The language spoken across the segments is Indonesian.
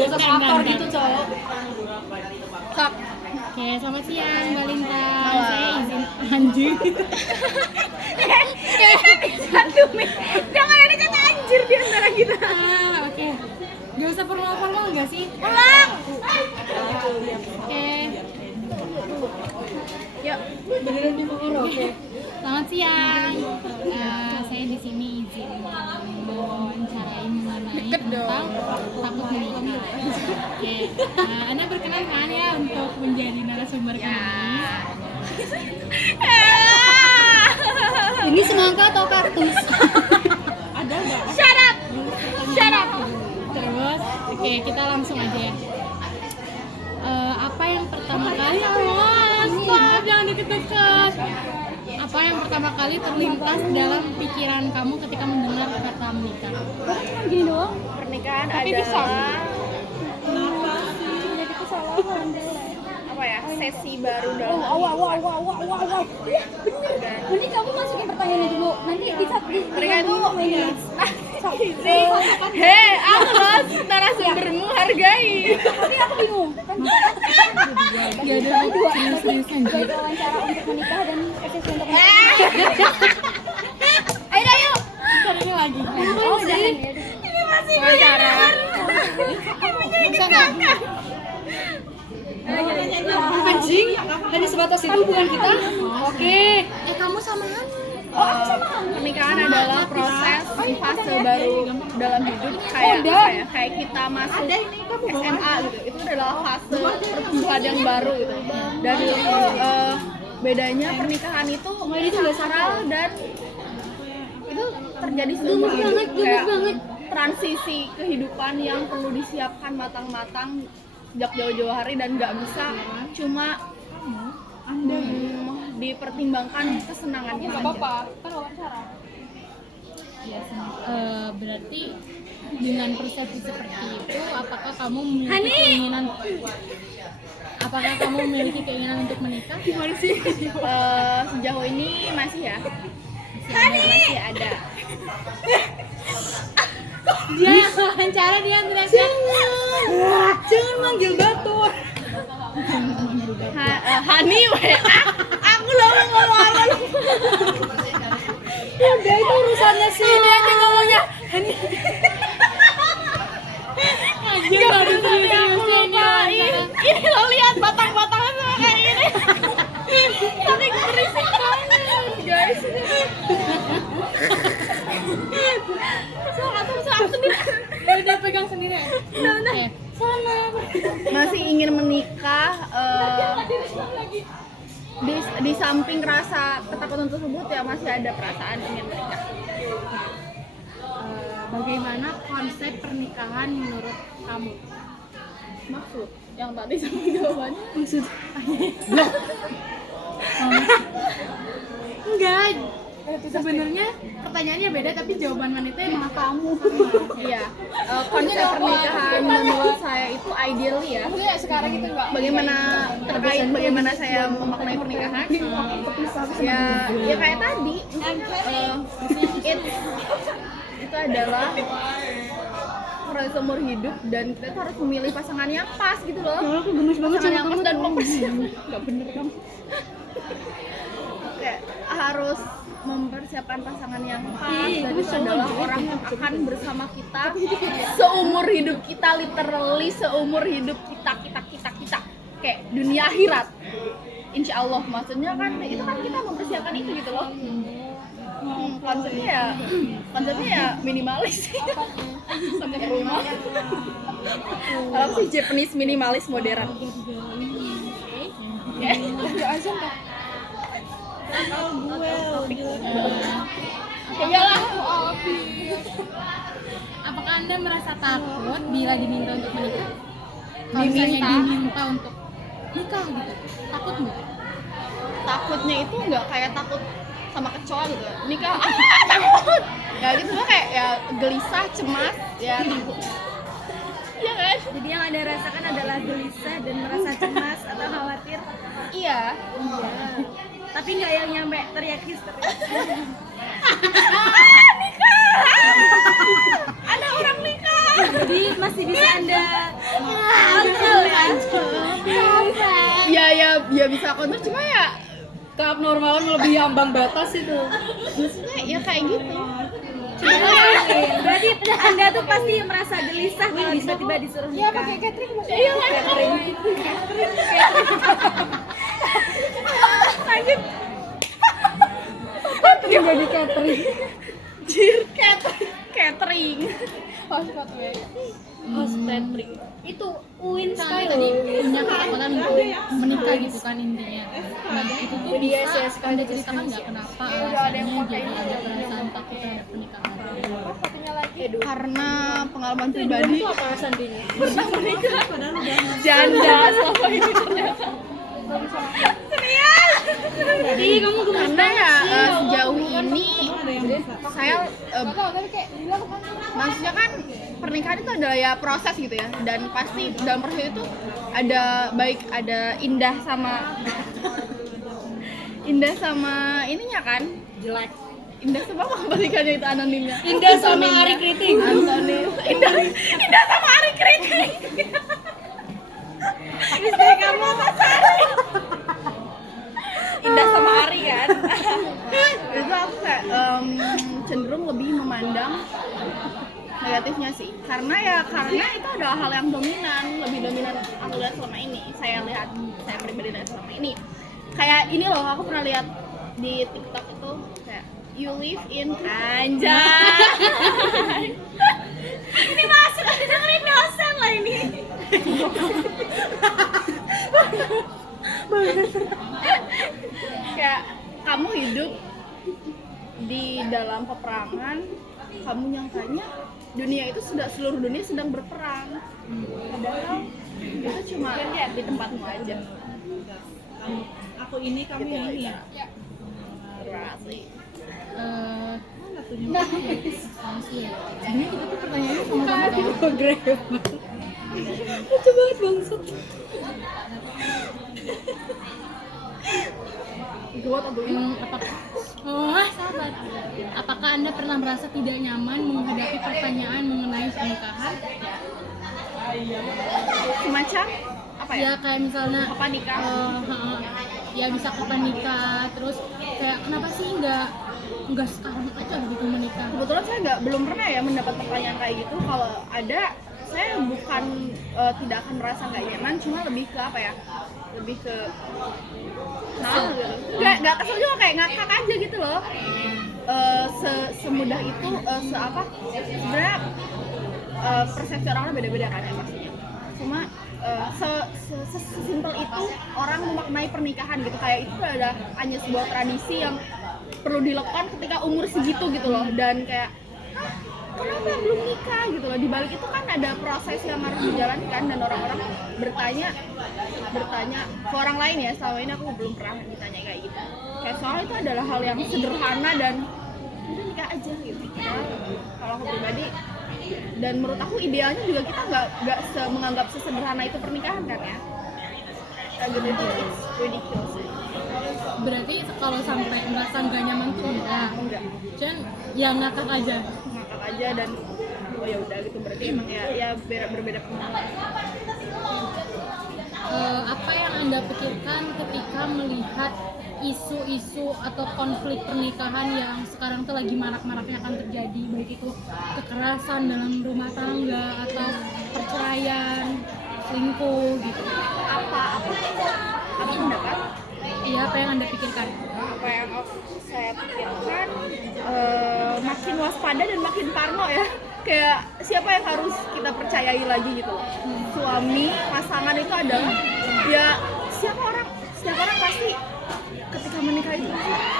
Biasa faktor gitu, cowok. Sok. Oke, selamat siang Mbak Lintang. Saya izin anjing. Satu nih. Jangan ada kata anjir di antara kita. Oke. Gak usah formal-formal nggak sih? Ulang. Oke. Yuk. Beneran di Moro, oke. Selamat siang. Saya di sini izin mewawancarai mengenai tentang takut menikah. Oke. Anda berkenan kan ya untuk menjadi narasumber kami? Ini semangka atau kaktus? Ada nggak? Syarat. Terus, oke kita langsung aja ya. Apa yang pertama kali? Stop, jangan deket-deket. Apa yang pertama kali terlintas dalam pikiran kamu ketika mendengar kata menikah? Gini doang. Pernikahan Tapi bisa. adalah Jadi kesalahan. apa ya? Sesi baru dalam Wow. Iya, bener. Mending kamu masukin pertanyaannya dulu. Nanti di saat di mereka itu ini. hei, aku loh narasumbermu hargai. Ini aku bingung. Kan Ya udah, serius-seriusan. Baik wawancara untuk menikah dan SSC untuk Ayo yuk. Caranya lagi. Oh, jangan. Ini masih wawancara. Bisa nggak? Anjing, hanya sebatas itu bukan kita. Oke. Kamu samaan. Pernikahan adalah proses di fase baru dalam hidup kayak apa ya? Kayak kita masuk SMA gitu. Itu adalah fase pertumbuhan yang baru gitu. Dan bedanya pernikahan itu sakral dan itu terjadi seumur hidup kayak transisi kehidupan yang perlu disiapkan matang-matang sejak jauh-jauh hari dan nggak bisa cuma dipertimbangkan kesenangannya saja. Kan wawancara. Berarti dengan persepsi seperti itu, apakah kamu memiliki keinginan? Apakah kamu memiliki keinginan untuk menikah? Gimana sih? Sejauh ini masih ya. Masih ada. Dia wawancara dia teriak. Jangan manggil batur. Hani we. Aku loh mau ngomong apa lu? Udah itu urusannya sih. Ini aja ngomongnya Hani. Anjir, baru serius-seriusnya ini wawancara. Ini lo lihat batang-batangnya sama kayak ini. Tapi berisik banget, guys. Aku sendiri. Udah pegang sendiri. Oke. Masih ingin menikah. Di samping rasa ketakutan tersebut ya masih ada perasaan ingin menikah. Bagaimana konsep pernikahan menurut kamu? Maksud yang tadi sama jawabannya. Maksud Enggak. Sebenarnya pertanyaannya beda tapi jawaban wanita emang kamu. Iya. Konsep pernikahan menurut saya itu ideal ya. sekarang itu enggak. Bagaimana terkait bagaimana saya memaknai pernikahan? Ya kayak tadi. Itu adalah proses seumur hidup dan kita tuh harus memilih pasangan yang pas gitu loh. Aku gemes banget Pasangan sama yang kamu. pas dan fokus. Gak bener kamu. Kayak harus mempersiapkan pasangan yang pas dan itu adalah orang yang akan bersama kita seumur hidup kita, literally seumur hidup kita kayak dunia akhirat. Insya Allah, maksudnya kan itu kan kita mempersiapkan itu gitu loh. Konsepnya ya minimalis. Sampai rumah. Kalau sih Japanese minimalis modern. azan kan? Iyalah. Apakah Anda merasa takut bila diminta untuk menikah? Kalau misalnya diminta untuk nikah gitu, takut nggak? Takutnya itu nggak kayak takut sama kecoa gitu. Nikah, takut. Ya gitu loh kayak ya gelisah, cemas, ya takut. Iya kan? Jadi yang Anda rasakan adalah gelisah dan merasa cemas atau khawatir. Iya. Tapi nggak yang nyampe teriak histeris. Ada orang nikah. Jadi masih bisa Anda kontrol kan? Ya bisa kontrol, cuma ya tahap normal melebihi ambang batas itu. maksudnya ya kayak gitu. Berarti Anda tuh pasti merasa gelisah kalau tiba-tiba disuruh nikah. pakai catering maksudnya. Iya catering. Jadi catering. Catering. Host-catering. Itu Uin Kan sekali tadi loh. punya ketakutan untuk menikah gitu kan intinya. Nah itu tuh bisa Anda ceritakan nggak kenapa alasannya jadi ada perasaan takut terhadap pernikahan? Karena pengalaman pribadi Itu apa sandinya? janda selama ini ternyata. Ih, kamu gemes Karena ya sejauh ini saya maksudnya kan pernikahan itu adalah ya proses gitu ya, dan pasti dalam proses itu ada baik, ada indah sama ininya kan, Jelek. indah sama apa pernikahannya itu anonimnya, Indah sama Ari Kriting. Antonim indah sama Ari Kriting. istri kamu Indah sama Ari kan? Itu aku kayak cenderung lebih memandang negatifnya sih, karena itu adalah hal yang lebih dominan aku lihat selama ini. Saya pribadi lihat selama ini. Kayak ini loh, aku pernah lihat di TikTok itu kayak you live in anjay. Ini masuk aja dengerin dosen lah ini. Kayak kamu hidup di dalam peperangan, kamu nyangkanya seluruh dunia sedang berperang, padahal itu cuma di tempatmu aja. Aku ini, kamu yang ini ya. Asli. Sebenarnya kita tuh pertanyaannya sama-sama tahu. Lucu banget bangsat. Sabar. Apakah Anda pernah merasa tidak nyaman menghadapi pertanyaan mengenai pernikahan? Semacam apa ya? Ya kayak misalnya Kapan nikah? ya bisa kapan nikah, terus kayak kenapa sih nggak sekarang aja gitu menikah? Kebetulan saya belum pernah ya mendapat pertanyaan kayak gitu. Kalau ada, saya bukan tidak akan merasa nggak nyaman, cuma lebih ke apa ya? Lebih ke gitu. Nggak kesel juga, kayak ngakak aja gitu loh. Semudah itu, sebenarnya persepsi orang beda-beda kan ya maksudnya. Cuma sesimpel itu orang memaknai pernikahan gitu, kayak itu adalah hanya sebuah tradisi yang perlu dilakukan ketika umur segitu gitu loh, dan kayak kenapa belum nikah gitu loh. Di balik itu kan ada proses yang harus dijalankan, dan orang-orang bertanya ke orang lain ya. Selama ini aku belum pernah ditanya kayak gitu, kayak soal itu adalah hal yang sederhana dan udah nikah aja gitu. Kalau aku pribadi, dan menurut aku idealnya juga kita nggak menganggap sesederhana itu pernikahan kan ya. Kayak gitu, itu it's ridiculous. Berarti kalau sampai merasa nggak nyaman tuh enggak. Cuman ya ngakak aja. Ngakak aja, dan oh ya udah gitu, berarti emang ya berbeda pengalaman. Apa yang Anda pikirkan ketika melihat isu-isu atau konflik pernikahan yang sekarang tuh lagi marak-maraknya akan terjadi, baik itu kekerasan dalam rumah tangga atau perceraian, selingkuh gitu? Apa pendapat? Iya, apa yang Anda pikirkan? Apa yang saya pikirkan, makin waspada dan makin parno ya. Kayak siapa yang harus kita percayai lagi gitu loh. Suami, pasangan itu adalah ya setiap orang pasti ketika menikah itu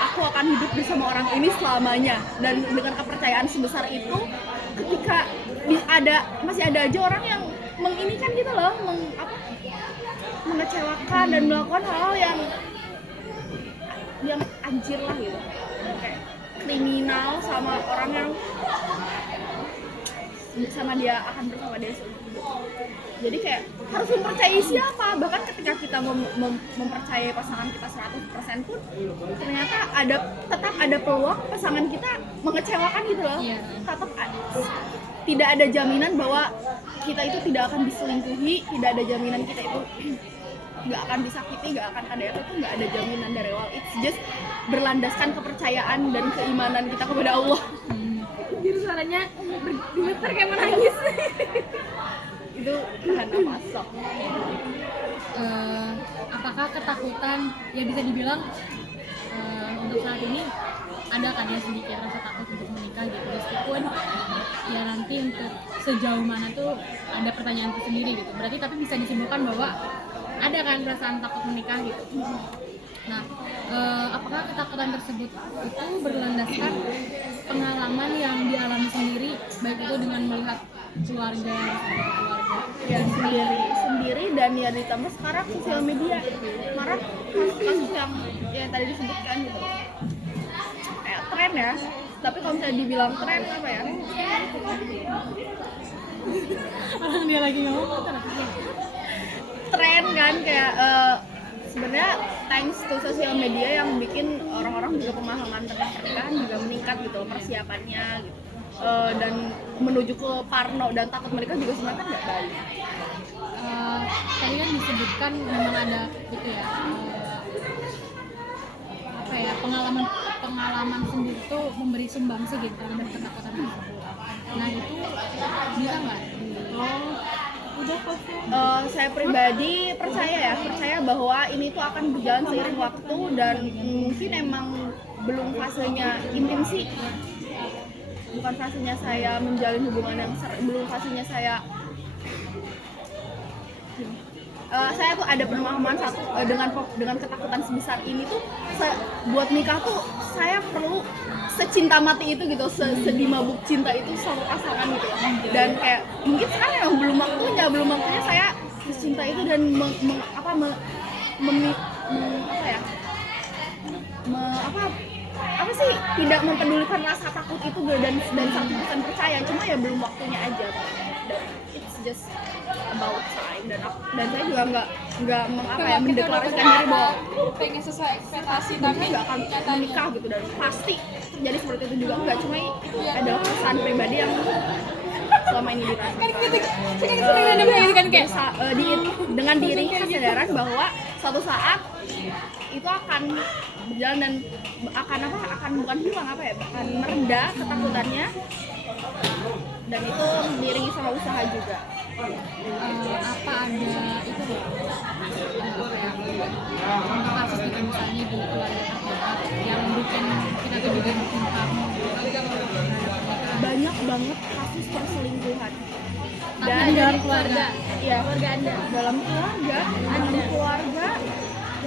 aku akan hidup bersama orang ini selamanya, dan dengan kepercayaan sebesar itu, ketika masih ada aja orang yang menginikan gitu loh, mengecewakan dan melakukan hal-hal yang anjir lah gitu, kayak kriminal sama orang yang sama dia akan bersama dia seumur hidup. Jadi kayak harus mempercayai siapa, bahkan ketika kita mempercayai pasangan kita 100% pun ternyata tetap ada peluang pasangan kita mengecewakan gitu loh. Iya. Tetap tidak ada jaminan bahwa kita itu tidak akan diselingkuhi, tidak ada jaminan kita itu nggak akan disakiti, nggak akan KDRT, itu nggak ada jaminan dari awal. It's just berlandaskan kepercayaan dan keimanan kita kepada Allah. Jadi suaranya bergetar kayak menangis. Itu Tuhan nafas. Apakah ketakutan ya bisa dibilang untuk saat ini ada kan ya sedikit rasa takut untuk menikah gitu, meskipun ya nanti untuk sejauh mana tuh ada pertanyaan tersendiri gitu, berarti tapi bisa disimpulkan bahwa ada kan perasaan takut menikah gitu. Nah, apakah ketakutan tersebut itu berlandaskan pengalaman yang dialami sendiri, baik itu dengan melihat keluarga Ya sendiri dan ya ditambah sekarang sosial media marah kasus yang tadi disebutkan gitu, kayak tren ya. Tapi kalau misalnya dibilang tren apa ya, orang dia lagi ngomong tren kan kayak sebenarnya thanks to sosial media yang bikin orang-orang juga pemahaman tentang pernikahan juga meningkat gitu, persiapannya gitu. Dan menuju ke parno dan takut menikah juga sebenarnya kan nggak baik. Tadi kan disebutkan memang ada gitu ya, apa ya, pengalaman sendiri tuh memberi sumbangsi gitu terhadap ketakutan tersebut. Nah itu bisa nggak? Saya pribadi percaya bahwa ini tuh akan berjalan seiring waktu dan mungkin emang belum fasenya intim sih. Bukan fasenya saya menjalin hubungan yang belum fasenya saya tuh ada pemahaman satu dengan ketakutan sebesar ini tuh buat nikah tuh saya perlu secinta mati itu gitu, sedih mabuk cinta itu sama pasangan gitu. Dan kayak mungkin sekarang emang belum waktunya saya secinta itu dan tidak mempedulikan rasa takut itu dan 100% percaya, cuma ya belum waktunya aja. Dan it's just about time dan saya juga nggak mendeklarasikan diri bahwa pengen sesuai ekspektasi tapi nggak akan menikah gitu dan pasti terjadi seperti itu juga enggak, cuma itu adalah perasaan pribadi yang selama ini dirasakan dengan diri kesadaran bahwa suatu saat itu akan berjalan dan akan bukan hilang akan mereda ketakutannya, dan itu diiringi sama usaha juga. Apa ada itu loh, apa ya, contoh kasus gitu misalnya di keluarga terdekat yang bikin kita tuh juga bikin kamu Banyak banget kasus perselingkuhan. tapi dalam keluarga. Iya, dalam keluarga,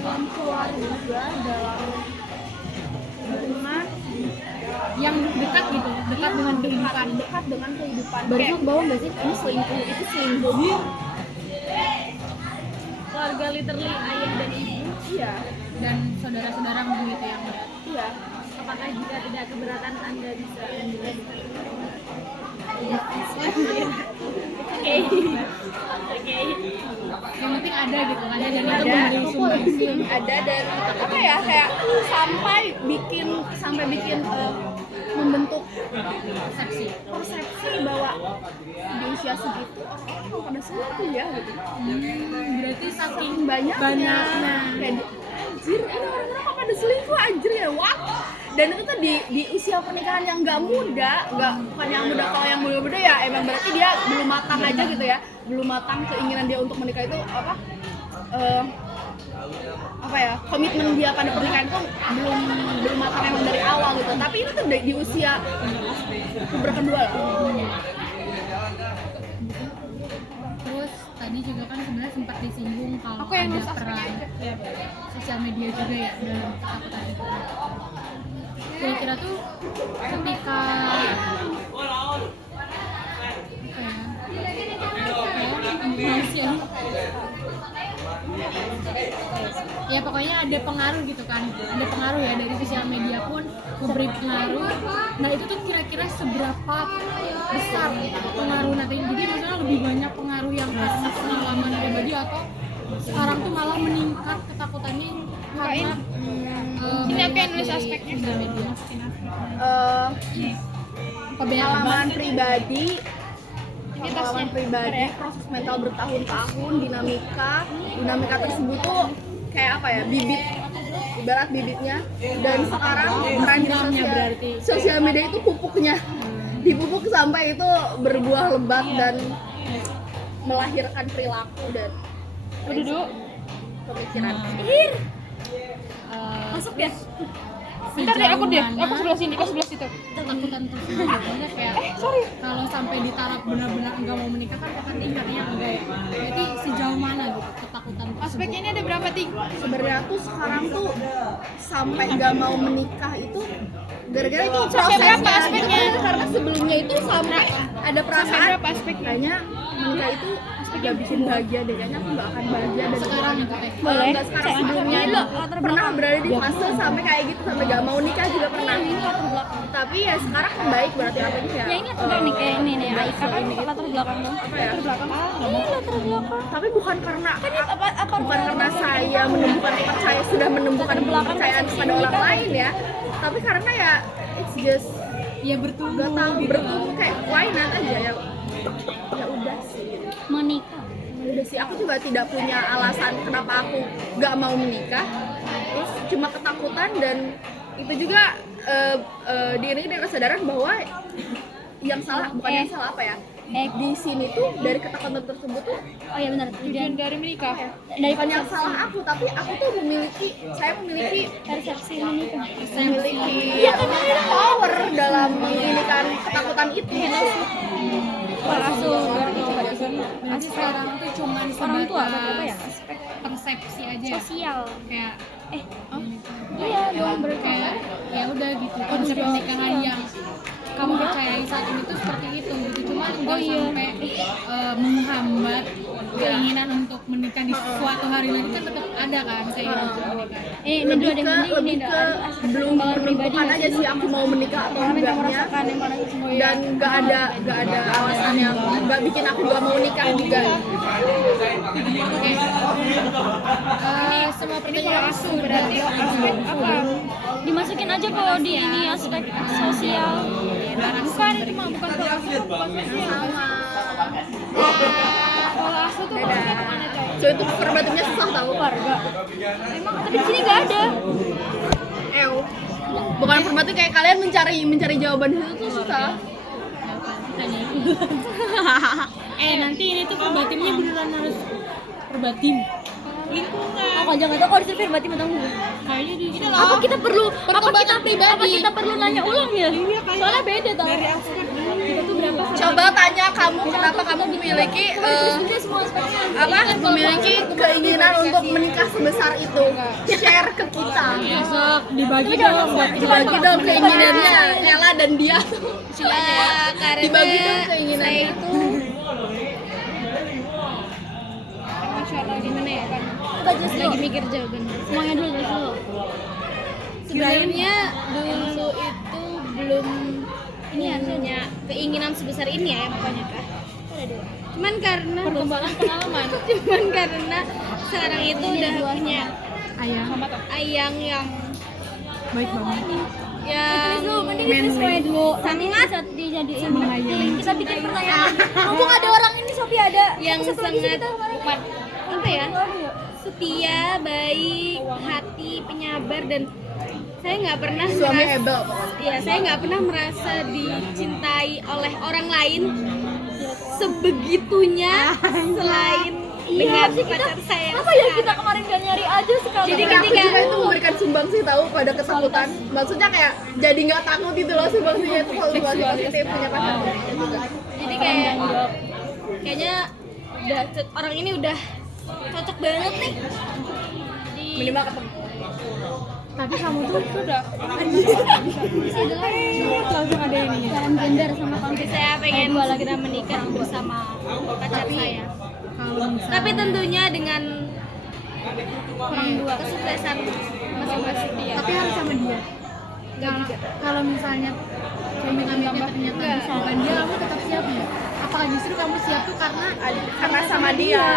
dalam hubungan yang dekat gitu, dekat dengan kehidupan. dekat dengan kehidupan. Baru bawa nggak sih? Ini selingkuh, itu selingkuh. Keluarga literally ayah dan ibu. Iya, Dan saudara-saudara begitu yang iya. Apakah jika tidak keberatan Anda bisa menjelaskan? Oke. yang penting ada gitu kan ya, dan itu memberi sumbangsi. Ada dan apa ya, kayak sampai bikin membentuk Persepsi. persepsi bahwa di usia segitu orang-orang pada selingkuh ya gitu. Berarti saking Banyaknya kayak anjir, ini orang-orang kok pada selingkuh anjir ya, wah. Dan itu tuh di usia pernikahan yang nggak muda, bukan yang muda. Kalau yang muda ya emang berarti dia belum matang aja gitu ya, belum matang keinginan dia untuk menikah itu komitmen dia pada pernikahan itu belum matang emang dari awal gitu. Tapi itu tuh di usia kedua lah. Terus tadi juga kan sebenarnya sempat disinggung kalau ada peran sosial media juga ya dalam ketakutan itu. Kira-kira tuh ketika ya pokoknya ada pengaruh gitu kan, ada pengaruh ya dari sosial media pun memberi pengaruh. Nah itu tuh kira-kira seberapa besar pengaruh nanti, jadi maksudnya lebih banyak pengaruh yang karena pengalaman pribadi atau sekarang tuh malah meningkat ketakutannya karena Ini aku yang nulis aspeknya sosial media. Pengalaman pribadi pengalaman pribadi, proses mental bertahun-tahun, dinamika tersebut tuh kayak apa ya, ibarat bibitnya, dan sekarang tren di sosial media itu pupuknya, dipupuk sampai itu berbuah lebat dan melahirkan perilaku dan pemikiran. Masuk ya. Bentar deh, aku sebelah sini, kau sebelah situ. Ketakutan tersebut aja kayak kalau sampai di taraf benar-benar enggak mau menikah kan kakak tingkatnya enggak ya. Jadi sejauh mana gitu ketakutan tersebut? Aspeknya ini ada berapa Sebenarnya tuh sekarang tuh sampai nggak mau menikah itu gara-gara itu Sampai berapa prosesnya aspeknya? gitu. Karena sebelumnya itu sampai ada perasaan berapa aspeknya? kayaknya menikah itu nggak bikin bahagia deh, kayaknya aku nggak akan bahagia dan Sekarang itu teh. boleh nggak sekarang, sebelumnya itu pernah berada di fase sampai kayak gitu, sampai nggak mau nikah juga pernah. Tapi ya sekarang baik berarti apa ya? Ya ini latar belakang nih kayak ini nih. Aika kan latar belakang dong. Latar belakang. Ini latar belakang. Tapi bukan karena Apa bukan karena saya sudah menemukan kepercayaan kepada orang lain ya, tapi karena ya it's just Ya bertumbuh. gak tahu bertumbuh kayak why not aja ya udah sih. menikah. Udah sih, aku juga tidak punya alasan kenapa aku gak mau menikah, terus cuma ketakutan, dan itu juga diiringi dengan kesadaran bahwa yang salah bukan yang salah apa ya, di sini tuh dari ketakutan tersebut tuh Oh iya benar. Tujuan dari menikah. Dari bukan yang salah aku, tapi aku tuh saya memiliki persepsi menikah. power dalam menginginkan ketakutan itu gitu. Berarti sekarang tuh cuman Orang tua sebatas apa ya? Aspek persepsi aja ya? sosial. Kayak Iya dong kayak ya udah gitu konsep pernikahan yang kamu percayai saat ini tuh seperti itu gitu, cuman nggak sampai menghambat keinginan untuk menikah di suatu hari nanti kan tetap ada kan keinginan untuk menikah. Ini dulu ada yang lebih ke belum menentukan aja sih aku mau menikah atau enggaknya, dan nggak ada alasan yang nggak bikin aku nggak mau nikah juga. Semua pertanyaan berarti aspek apa? dimasukin aja kalau di ini aspek sosial. Bukan itu mah bukan kalau kalau asu tuh maksudnya kemana coy? So itu verbatimnya susah tahu. Emang tapi di sini nggak ada. Bukan verbatim kayak kalian mencari jawaban itu tuh susah. Nanti ini tuh verbatimnya beneran harus verbatim. Aku jangan tahu kalau di sini verbatim atau enggak. Kayaknya di sini Apa kita perlu pribadi. apa kita perlu nanya ulang ya? Soalnya beda tau. kita tuh berapa? Coba tanya kamu kenapa kamu memiliki memiliki keinginan untuk menikah sebesar itu. Share ke kita. Besok dibagi dong buat Dibagi dong keinginannya Ella dan dia. Karena Dibagi dong keinginannya. masalah gimana ya kan? kita just Lagi mikir jawaban. semuanya dulu just dulu. Sebenarnya dulu itu belum ini ya punya keinginan sebesar ini ya pokoknya kan. Cuman karena Perkembangan pengalaman. cuman karena sekarang itu udah punya ayang yang Baik banget. yang Dulu mending kita semuanya dulu. Nanti bisa dijadiin kita bikin pertanyaan. Mumpung ada orang ini Sophie ada. yang Satu lagi sih sangat kita kemarin. apa ya, setia, baik, hati, penyabar, dan saya nggak pernah Suami merasa- hebel. ya saya nggak pernah merasa dicintai oleh orang lain sebegitunya selain dengan pacar saya. Apa ya kita kemarin gak nyari aja sekali. Jadi Tapi aku ketika- juga itu memberikan sumbangsi tahu pada ketakutan. Maksudnya kayak jadi nggak takut itu loh, sumbangsinya itu kalau sumbangsi positif punya pacar juga. Jadi kayaknya udah orang ini udah cocok banget nih. Minimal ketemu. Tapi kamu tuh sudah langsung ada ininya. dalam gender sama konflik. Saya pengen segera menikah bersama pacar saya. Kalau misalnya Tapi tentunya dengan kesuksesan masing-masing dia. tapi harus sama dia. Kalau misalnya suami kamu ternyata misalkan dia, kamu tetap siap ya? Apakah justru kamu siap tuh Karena sama dia.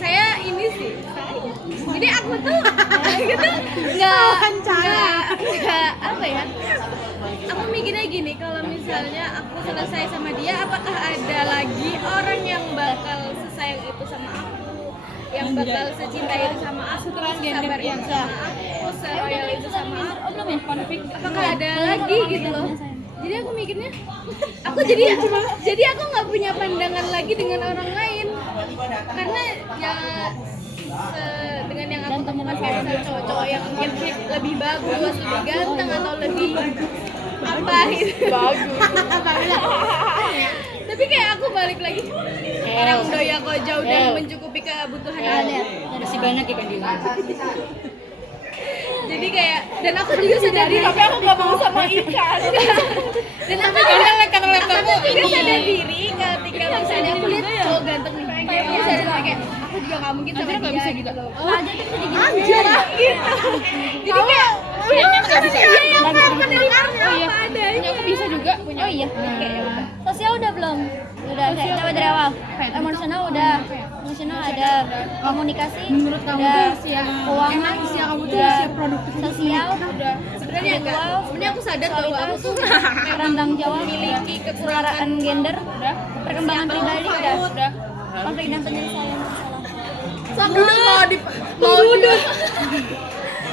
saya ini sih jadi aku tuh gitu nggak apa ya, aku mikirnya gini, kalau misalnya aku selesai sama dia, apakah ada lagi orang yang bakal sesayang itu sama aku, yang bakal secinta itu sama aku, sabar itu sama aku, seloyal itu sama aku, apakah ada lagi gitu loh. Jadi aku mikirnya, jadi aku nggak punya pandangan lagi dengan orang lain, karena ya dengan yang aku temukan pasangan cowok-cowok yang mungkin lebih bagus, lebih ganteng atau lebih apa gitu. Bagus. Tapi kayak aku balik lagi, orang doya koja udah mencukupi kebutuhan aku. Masih banyak ikan di laut. Jadi kayak, dan aku juga sadar diri, tapi aku gak mau sama ikan. Dan aku juga sadar diri ketika misalnya aku lihat cowok ganteng nih, aku sadar diri kayak aku juga gak mungkin sama dia gitu loh. Aja tuh bisa digini gitu. Jadi kayak dia yang menerima apa adanya. Aku bisa juga punya. Oh iya. Sosial udah belum? Udah, saya coba dari awal. Emosional udah. Emosional ada, komunikasi Menurut kamu udah, tuh usia keuangan usia kamu tuh udah, usia produktif sosial udah. Sebenarnya enggak. Sebenarnya aku sadar bahwa aku tuh peran tanggung jawab, memiliki kekurangan kesetaraan gender, perkembangan pribadi udah, konflik dan penyelesaian masalah.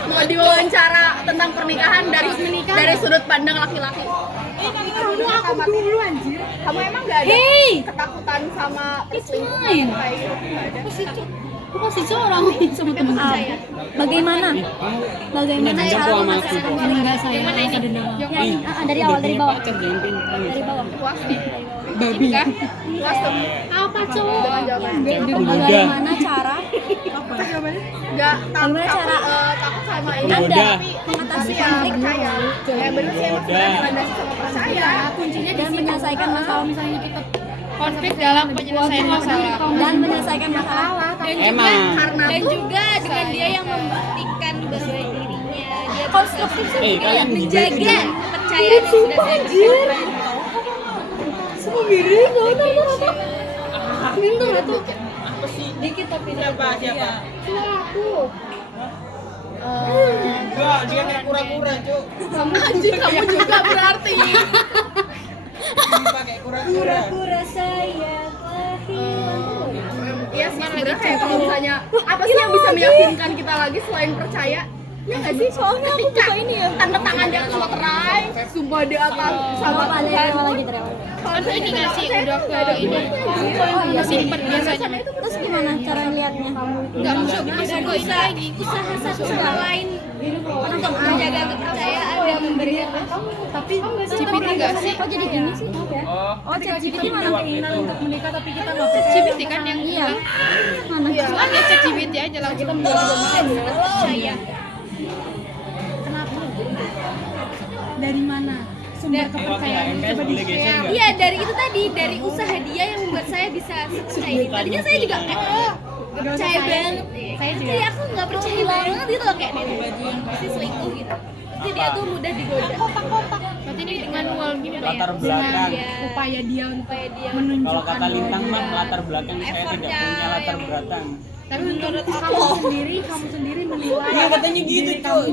Mau diwawancara tentang pernikahan dari sudut pandang laki-laki. kamu aku dulu anjir. Kamu emang nggak ada ketakutan sama perselingkuhan kayak gitu? Aku pasti seorang nih sama temen saya. Bagaimana cara menyelesaikan Enggak saya rasa dendam. dari awal, dari bawah, Puas nih. Babi. Puas tuh. Apa cowok? bagaimana cara Nggak Gimana cara takut sama ini. Anda Tapi mengatasi ya konflik percaya. Ya bener sih emang sebenarnya landasi sama percaya. Kuncinya di dan menyelesaikan masalah misalnya kita Konflik dalam penyelesaian masalah. dan menyelesaikan masalah dan juga dengan dia yang membuktikan bahwa dirinya dia konstruktif sih menjaga kepercayaan yang sudah saya berikan. Enggak, dia kayak kura-kura, Cuk. Kamu juga berarti. Pakai kura-kura. pura saya kehilangan. Iya sih sebenarnya kayak kalau misalnya apa sih yang bisa meyakinkan kita lagi selain percaya? Ya nggak sih? Soalnya aku buka ini ya. Tanda tangan di atas materai, sumpah di atas sama Apa ada Tuhan. yang lagi dari awal? Kan ini nggak sih udah ke ini simpen biasanya. Terus gimana cara lihatnya? Nggak masuk Usaha satu sama lain untuk menjaga kepercayaan dan memberikan Tapi CPT nggak sih? kok jadi gini sih? Oh, ChatGPT mana keinginan untuk menikah tapi kita nggak CPT kan yang iya. Mana? Kan ya cek CPT aja langsung. percaya. dari mana? Sumber kepercayaan MPS boleh geser nggak? Iya, dari itu tadi, dari usaha dia yang membuat saya bisa sepercaya ini. Tadinya saya juga percaya banget. Saya juga. Jadi aku nggak percaya banget gitu loh, kayak dia pasti selingkuh gitu. Jadi dia tuh mudah digoda. Berarti ini manual gitu ya. Latar belakang. Upaya dia untuk Supaya dia Kalau kata Lintang mah latar belakang saya tidak Effortnya punya latar belakang. tapi menurut kamu sendiri menilai Iya katanya gitu, Cuk.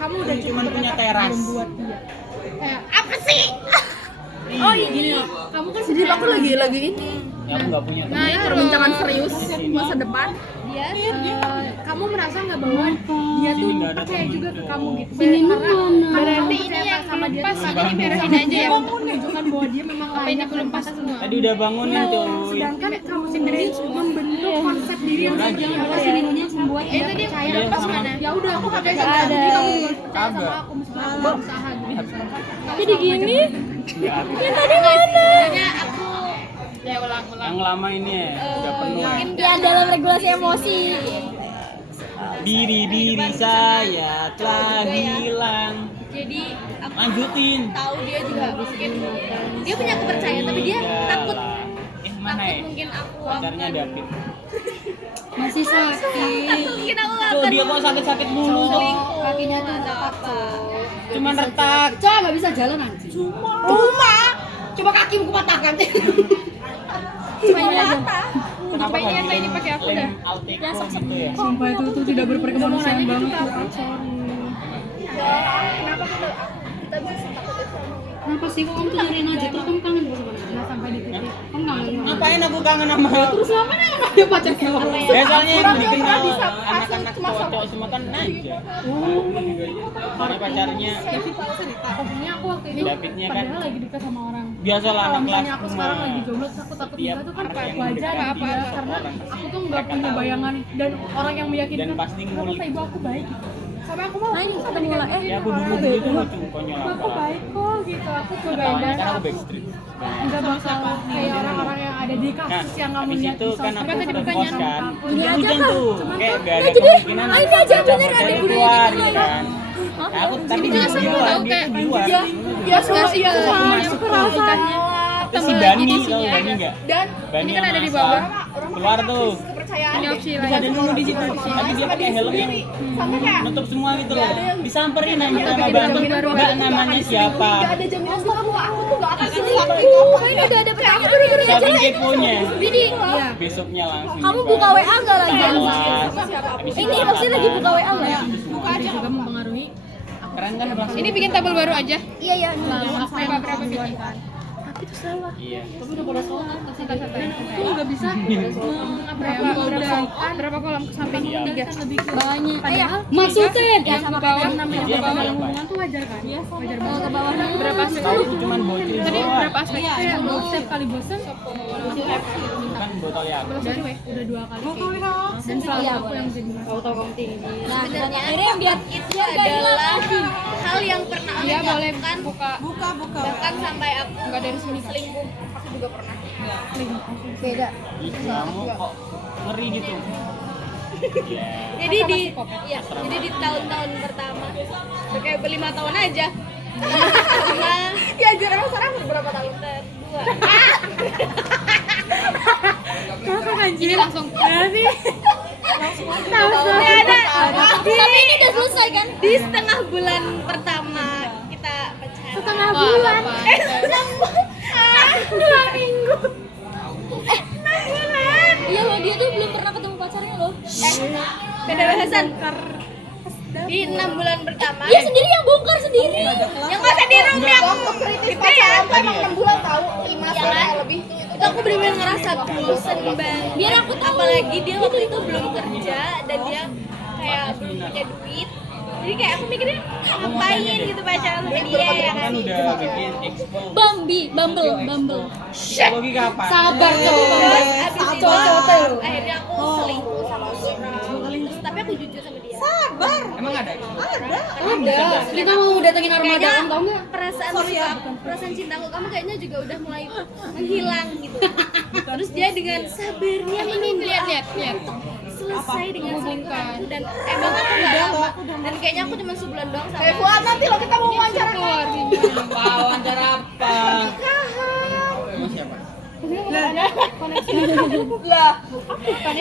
kamu udah cuman punya teras. membuat dia kayak Apa sih? oh gini loh, kamu kan Jadi aku lagi ini. Ya aku nggak punya Nah, teman. ini perbincangan serius masa depan. dia kamu merasa nggak bahwa dia tuh Sini nggak ada percaya temen. juga ke kamu gitu Sini karena mana? Berarti ini yang sama dia pas tuh ini beresin aja ya. kamu menunjukkan bahwa dia memang Apa ini layak belum pas semua? Tadi udah bangunin, Cuy. sedangkan kamu sendiri membentuk konsep diri yang seperti apa sih dirinya membuat dia Tadi yang percaya udah pas mana? ya udah aku pakai Nggak sama ada. diri kamu juga percaya sama Kagak. aku meskipun aku berusaha gitu Jadi gini. Sebenarnya aku ya ulang-ulang. Yang lama ini ya, udah penuh ya. Ya dalam regulasi emosi. Diri saya telah hilang. jadi aku Lanjutin. tahu dia juga mungkin dia punya kepercayaan tapi dia takut Mana ya? mungkin aku Pacarnya David. masih sakit mungkin aku Tuh akan dia kok sakit-sakit mulu. selingkuh kakinya tuh atau apa. Cuman retak. coba nggak bisa jalan anjing cuma coba kakimu kupatahkan Cuma ini aja. kenapa Sampai nggak nyata ini bikin pakai aku lem dah. Alteco gitu ya? Sumpah itu tidak berperkemanusiaan banget. Kenapa sih kok kamu tuh nyariin aja terus kamu kangen sama dia sampai di titik kamu kangen sama Ngapain aku kangen sama terus lama nih emang dia pacar kamu ya soalnya yang dikenal anak-anak cowok semua kan aja. Karena pacarnya pokoknya aku waktu itu Davidnya kan padahal lagi dekat sama orang biasalah kalau anak kelas misalnya aku sekarang lagi jomblo terus aku takut nikah tuh kan wajar apa karena aku tuh nggak punya bayangan dan orang yang meyakinkan dan pasti kenapa ngulik. kata ibu aku baik sampai aku mau Nah ini sampai ketemu lah Ya aku dulu itu lucu konyol ibu aku apa. baik kok gitu aku cobain Ketawanya dan kan aku backstreet. nggak bakal kayak orang-orang yang ada di Nah, kasus yang kamu habis lihat itu di kan sosmed aku itu sempet banyak. post kan. Ini aja Hujan kan. tuh. Kayak gak ada Jadi, kemungkinan. ini aja bener ada Dari budaya luar gitu gitu loh. kan. Nah, aku tapi Ini di juga seru luar, tau, dia kayak tuh di luar. Iya, sih. Terus aku masuk tuh. Terus si Dani tau Dani enggak? Dan Bani ini kan sama ada di Asa. bawah. Keluar tuh. Ini opsi Terus ada nunggu di situ. Tapi dia pakai helm yang nutup semua gitu loh. Disamperin anjir sama Bang. Mbak namanya siapa? Ini udah ada pertanyaan bener-bener aja Saking lah. keponya. Jadi Besoknya langsung. kamu nyebar. buka WA nggak lagi? Kelas. Habis itu Ini maksudnya lagi buka WA nggak? Itu juga mempengaruhi Keren kan Mas? ini bikin tabel baru aja. Iya iya. Berapa gitu? Tapi itu salah. Iya. tapi udah pada sholat itu nggak bisa Berapa kolam ke samping? Iya. 3. lebih banyak Padahal maksudnya Yang ke bawah namanya Iya, dalam iya. hubungan tuh wajar kan wajar kalau banget ke bawah berapa aspek? Tahu cuman bocil Tadi doang. berapa aspek? yang setiap kali bosan Kan botol ya. udah 2 kali dan selalu Iya, aku yang jadi tahu kamu tinggi Nah, dan akhirnya biar Itu biar gak hilang adalah lagi. hal yang pernah aku Iya, boleh lakukan, buka. bahkan sampai aku Enggak dari sini. selingkuh, aku juga pernah. Beda. Ih, kamu kok ngeri gitu. Iya. Jadi di tahun-tahun pertama, udah kayak 5 tahun aja. Karena ya anjir emang sekarang berapa tahun? Kedua. Ini langsung. Tapi ini udah selesai kan? Di setengah bulan pertama kita pacaran. Setengah bulan. 2 minggu. 6 bulan. Iya loh, dia tuh belum pernah ketemu pacarnya loh. Beda bahasan. Di 6 bulan pertama. Dia sendiri yang bongkar sendiri. Yang nggak usah di room yang gitu ya. Tadi ya. Itu aku bener-bener ngerasa bosen banget. Biar aku tahu. Apalagi dia waktu itu belum kerja dan dia kayak belum punya duit. Jadi kayak aku mikirnya ngapain gitu pacaran sama dia ya Kan kan. udah bikin expo. Bumble. Psikologi kapan? sabar Terus tuh abis itu akhirnya aku selingkuh sama orang. Terus tapi aku jujur sama dia. Emang ada? kita mau datengin armada Kayaknya kamu tau nggak perasaan cintaku kamu kayaknya juga udah mulai menghilang gitu. Terus dia dengan sabarnya Lihat. selesai dengan selingkuhanku dan emang aku nggak lama dan kayaknya aku cuma sebulan doang sama buat nanti lo kita mau wawancara Wawancara apa? Sama siapa?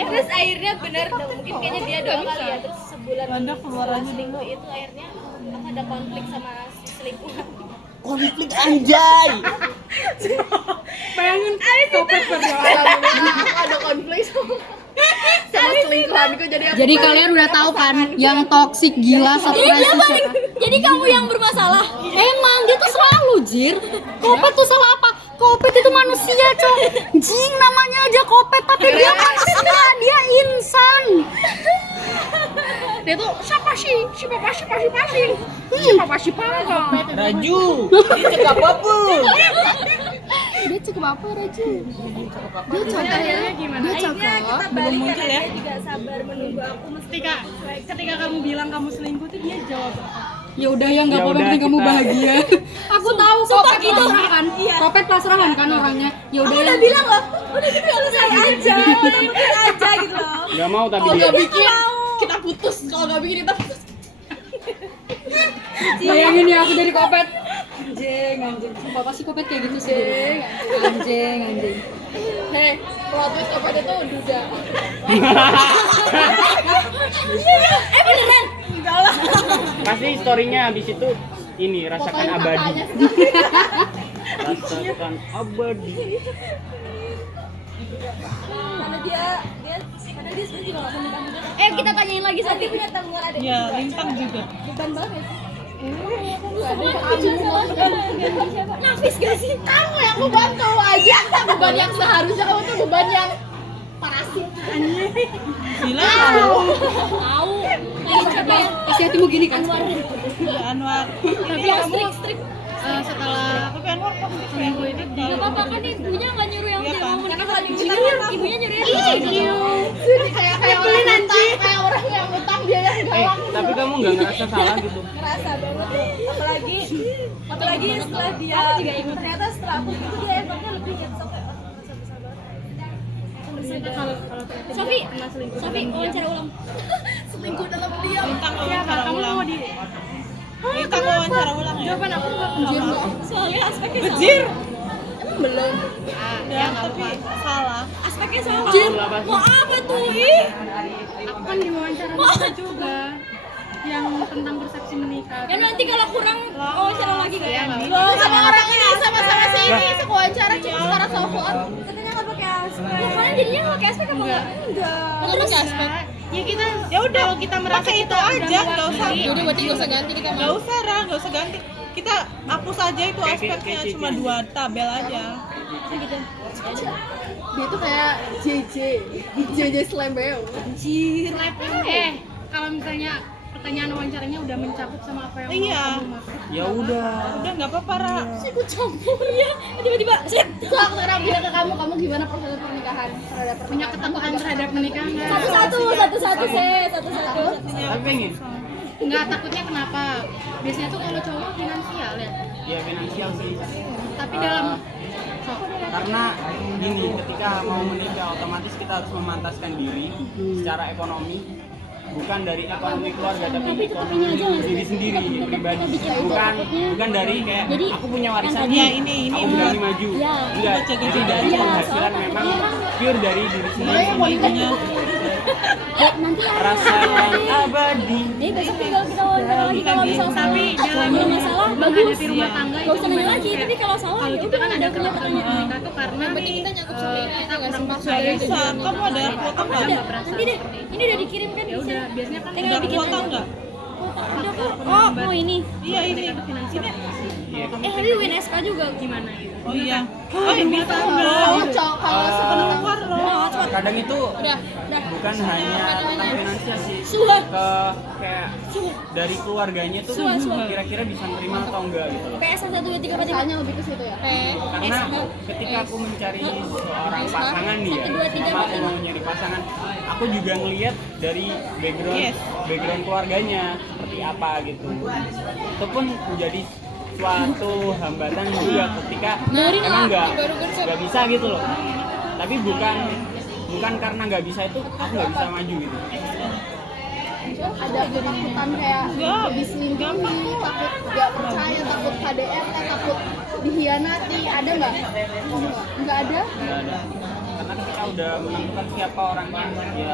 terus akhirnya benar dong mungkin kayaknya dia doang kali ya terus sebulan setelah selingkuh itu akhirnya aku ada konflik sama si selingkuhan Konflik anjay. bayangin topet ada konflik sama selingkuhanku jadi kalian udah tahu kan yang toksik gila satu siapa Jadi kamu yang bermasalah. emang dia tuh selalu jir kopet tuh salah apa kopet itu manusia cok jing namanya aja kopet tapi dia manusia dia insan Dia tuh siapa sih? Si papa. Raju. Ini cekap apa? Dia cakep apa Raju? Dia Akhirnya gimana? akhirnya kita balik muncul karena ya? dia juga sabar menunggu aku ketika kamu bilang kamu selingkuh tuh dia jawab ya udah ya nggak Ya apa-apa udah, penting kamu kita- bahagia aku tahu kopet pasrahan kopet pasrahan kan orangnya ya udah ya bilang loh udah gitu selesai aja aja gitu loh Gak mau tapi dia. Kita putus. Kalau nggak bikin kita putus. bayangin ya aku dari kopet anjing sumpah pasti kopet kayak gitu sih anjing Hei, plot twist apa itu duda. Pasti storynya habis itu ini rasakan abadi. Rasakan abadi. Karena dia sebenarnya juga nggak menikah muda. Kita tanyain lagi Nanti Santi. punya tanggungan ada. Ya, Lintang juga. Beban banget ya sih. Nafis gak sih? Kamu yang membantu aja, beban yang seharusnya kamu tuh beban yang parasit. Gila. Tahu. Lagi siapa ya? Pasti hatimu gini kan? Ya, Anwar. Tapi yang strik. Setelah Tapi Anwar kamu seminggu itu Gak apa-apa kan ibunya nggak nyuruh yang Iya tidak kan? mau menikah lagi. Ibunya nyuruh yang Kayak orang utang, kayak orang yang utang dia yang galang. Tapi kamu nggak ngerasa salah gitu? Ngerasa banget. Apalagi setelah dia ternyata setelah aku itu dia effortnya lebih yang sampai Sofi wawancara ulang. seminggu dalam diam. Lintang wawancara ulang. Lintang wawancara ulang ya? jawaban aku nggak bejir kok. Soalnya aspeknya sama. Bejir. Emang belum. Ya, tapi salah. Aspeknya sama. Mau apa tuh? Ih. Aku kan diwawancara nikah juga yang tentang persepsi menikah. Ya nanti kalau kurang wawancara lagi kan. Loh, sama orang ini, sama-sama sini, sewawancara cuma secara soal. Katanya nggak pakai aspek. Ya kalian jadinya nggak pakai aspek apa enggak? Enggak. Terus Ya kita Ya udah, kalau kita merasa pakai itu aja, nggak usah. Jadi berarti nggak usah ganti di kamar. Nggak usah, Ra, nggak usah ganti. Kita hapus aja itu aspeknya, cuma 2 tabel aja. Dia tuh kayak JJ Slembeo. Kalau misalnya pertanyaan wawancaranya udah mencakup sama apa yang Iya. mau kamu maksud. Ya udah. Udah nggak apa-apa, Ra. ikut campur ya. Tiba-tiba set. Kalau aku sekarang bilang ke kamu gimana proses pernikahan terhadap Punya ketakutan terhadap pernikahan nggak? Satu-satu. Tapi pengen. Nggak, takutnya kenapa? Biasanya tuh kalau cowok finansial ya. Ya finansial sih. Tapi dalam Karena gini, ketika mau menikah otomatis kita harus memantaskan diri secara ekonomi, bukan dari ekonomi keluarga tapi ekonomi diri sendiri pribadi, bukan dari kayak aku punya warisan Ya, nih, ini aku berani maju, enggak, jadi dari penghasilan memang pure dari diri sendiri, rasa yang abadi. Nih besok tinggal kita wawancara lagi kalau misal tapi dalam masalah menghadapi rumah tangga Gak usah nanya lagi, tapi kalau salah kalau ya kita udah kan ada punya pertanyaan menikah tuh karena kita nyakup sama ini kita kurang paham Nggak bisa. Kamu ada kuota nggak? Nanti deh, ini udah dikirim kan? ya udah biasanya kan Tinggal Ada bikin kuota aja. nggak? Udah kok. Oh, mau ini. Iya ini. Tapi win SK juga gimana gitu. Oh iya. Oh ini Kalau sebentar loh. Kadang itu bukan hanya tentang finansial sih, Suah. ke kayak dari keluarganya tuh kira-kira bisa nerima atau enggak gitu loh. PS 1 2 3 4 5. Rasanya lebih ke situ ya. Karena ketika aku mencari seorang pasangan nih ya, sama aku mau nyari pasangan, aku juga ngelihat dari background keluarganya seperti apa gitu. Itu pun menjadi suatu hambatan juga ketika emang nggak bisa gitu loh. Tapi bukan karena nggak bisa itu aku nggak bisa maju gitu. Ada ketakutan kayak habis selingkuh, takut nggak percaya, takut KDRT, takut dihianati, ada nggak? Nggak ada. Karena ketika udah menentukan siapa orangnya, ya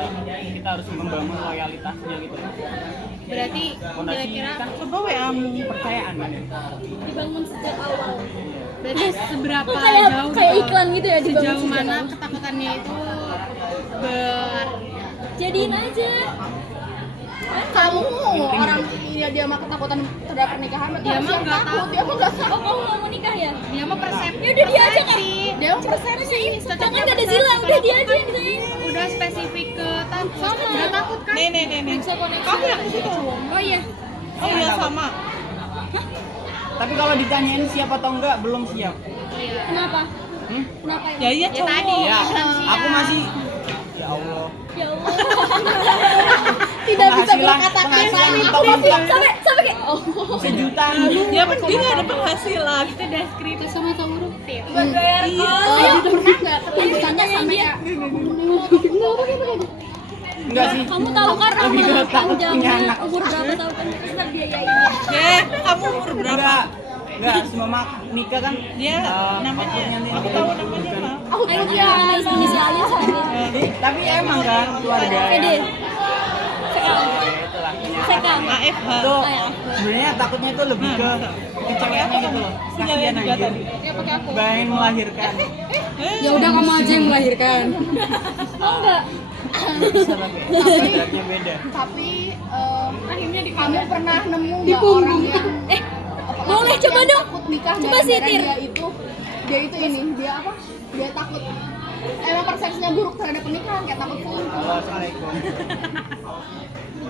kita harus membangun loyalitasnya gitu. Berarti Fondasi kira-kira kan coba WA-mu kepercayaan kan. Dibangun sejak awal. berarti seberapa Kayak jauh kayak gitu? iklan gitu ya dibangun Sejauh sejak mana awal. ketakutannya itu ber Jadiin aja. Kamu orang dia mah ketakutan terhadap pernikahan, berarti Dia harus mah yang nggak takut. takut. Dia mah nggak Oh, takut. kamu nggak mau nikah ya? dia mah persepsi. Ya udah dia aja kan. Dia mah persepsi. Jangan gak ada Zila, udah dia aja yang ditanyain. Udah spesifik ke takut. Udah takut kan? Nih. Kamu yang situ. Oh iya. Oh iya sama. Tapi kalau ditanyain siap atau enggak belum siap. Kenapa? Kenapa Ya iya Ya cowok. tadi. Ya, aku masih ya Allah. Ya Allah. tidak bisa Penghasilan berkata-kata? mentok-mentok Sampai kayak oh. sejutaan. Ya kan dia nggak ada penghasilan. Itu udah skrip sama tahu Buat bayar kos. Oh, pernah nggak ketakutannya sampai kayak Enggak sih. Kamu tahu kan Lebih ke takut panjang punya anak. umur berapa tahun kan kita biayain. Kamu umur berapa? Enggak, semua nikah kan Dia namanya. Aku tahu namanya mah. Ayo kita inisialnya saja. Tapi emang kan keluarga Pede. itulah punya Seka. AFH. Tuh sebenarnya takutnya itu lebih ke ceweknya gitu loh. Kasihan juga aja. tadi. Bayangin melahirkan. Ya udah kamu aja yang melahirkan. Mau nggak? Bisa tapi beratnya beda. Tapi kamu pernah nemu nggak orang yang Boleh coba yang dong. takut nikah Coba gara-gara sitir. dia itu ini dia apa? Dia takut emang persepsinya buruk terhadap pernikahan kayak takut selingkuh. Halo, assalamualaikum.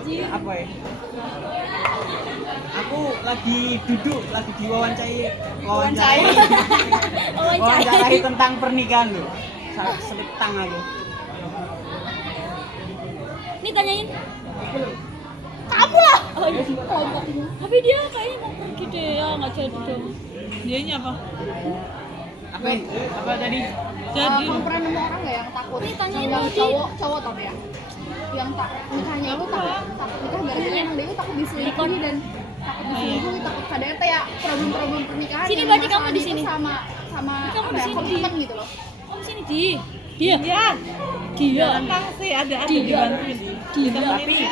Apa ya? Aku lagi duduk, lagi wawancarai tentang pernikahan loh. Selip tang aku. Nih tanyain. Kamu lah. Oh iya. Tapi dia kayaknya mau pergi deh ya, nggak jadi dong. Dianya apa? Apa tadi? Jadi Kamu pernah nemu orang nggak yang takut? Nih, tanyain yang Lodi. cowok tapi ya. Yang nikahnya itu takut nikah gara-gara emang dia itu takut diselingkuhi dan takut diselingkuhi, takut KDRT ya problem pernikahan. Sini, yang berarti kamu masalahnya di sini. itu sama Kamu apa di ya, sini, komitmen gitu loh. Kamu sini dia. Dia tentang sih ada dibantuin. Tapi